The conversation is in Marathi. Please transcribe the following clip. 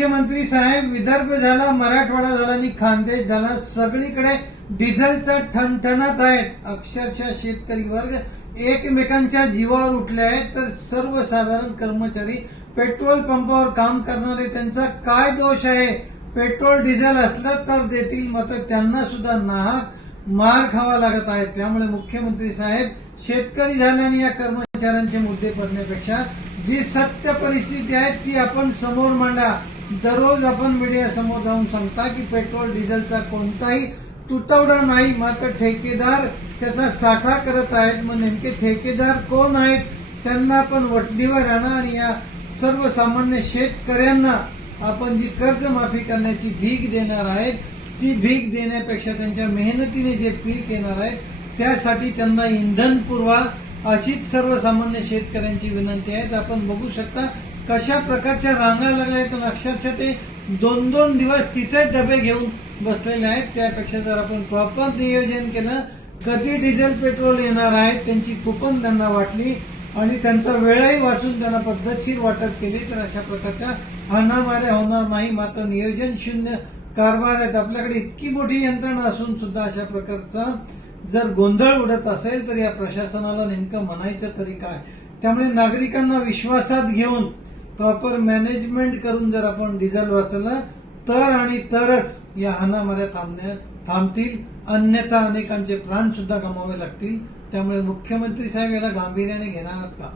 मुख्यमंत्री साहेब, विदर्भ झाला, मराठवाडा झाला आणि खानदेश झाला, सगळीकडे डिझेलचा ठणठणाट आहे. अक्षरशः शेतकरी वर्ग एकमेकांच्या जीवावर उठले आहेत. तर सर्वसाधारण कर्मचारी, पेट्रोल पंपावर काम करणारे, त्यांचा काय दोष आहे? पेट्रोल डिझेल असलं तर देतील, मात्र त्यांना सुद्धा नाहक मार खावा लागत आहे. त्यामुळे मुख्यमंत्री साहेब, शेतकरी झाल्याने या कर्मचाऱ्यांचे मुद्दे करण्यापेक्षा जी सत्य परिस्थिती आहे ती आपण समोर मांडा. दररोज आपण मीडिया समोर जाऊन सांगता की पेट्रोल डिझेलचा कोणताही तुटवडा नाही, मात्र ठेकेदार त्याचा साठा करत आहेत. मग नेमके ठेकेदार कोण आहेत? त्यांना आपण वटणीवर आणा आणि या सर्वसामान्य शेतकऱ्यांना आपण जी कर्जमाफी करण्याची भीक देणार आहेत ती भीक देण्यापेक्षा त्यांच्या मेहनतीने जे पीक येणार आहे त्यासाठी त्यांना इंधन पुरवा, अशीच सर्वसामान्य शेतकऱ्यांची विनंती आहे. आपण बघू शकता कशा प्रकारच्या रांगा लागल्या आहेत. अक्षरशः ते 2-2 दिवस तिथे डबे घेऊन बसलेले आहेत. त्यापेक्षा जर आपण प्रॉपर नियोजन केलं, कधी डिझेल पेट्रोल येणार आहे त्यांची कुपन त्यांना वाटली आणि त्यांचा वेळही वाचून त्यांना पद्धतशीर वाटप केली तर अशा प्रकारच्या हाणामाऱ्या होणार नाही. मात्र नियोजन शून्य कारभार आहेत. आपल्याकडे इतकी मोठी यंत्रणा असून सुद्धा अशा प्रकारचा जर गोंधळ उडत असेल तर या प्रशासनाला नेमकं म्हणायचं तरी काय? त्यामुळे नागरिकांना विश्वासात घेऊन प्रॉपर मॅनेजमेंट करून जर आपण डिझेल वाचवलं तर आणि तरच या हाणामाऱ्या थांबतील, अन्यथा अनेकांचे प्राण सुद्धा गमावे लागतील. त्यामुळे मुख्यमंत्री साहेब याला गांभीर्याने घेणार का?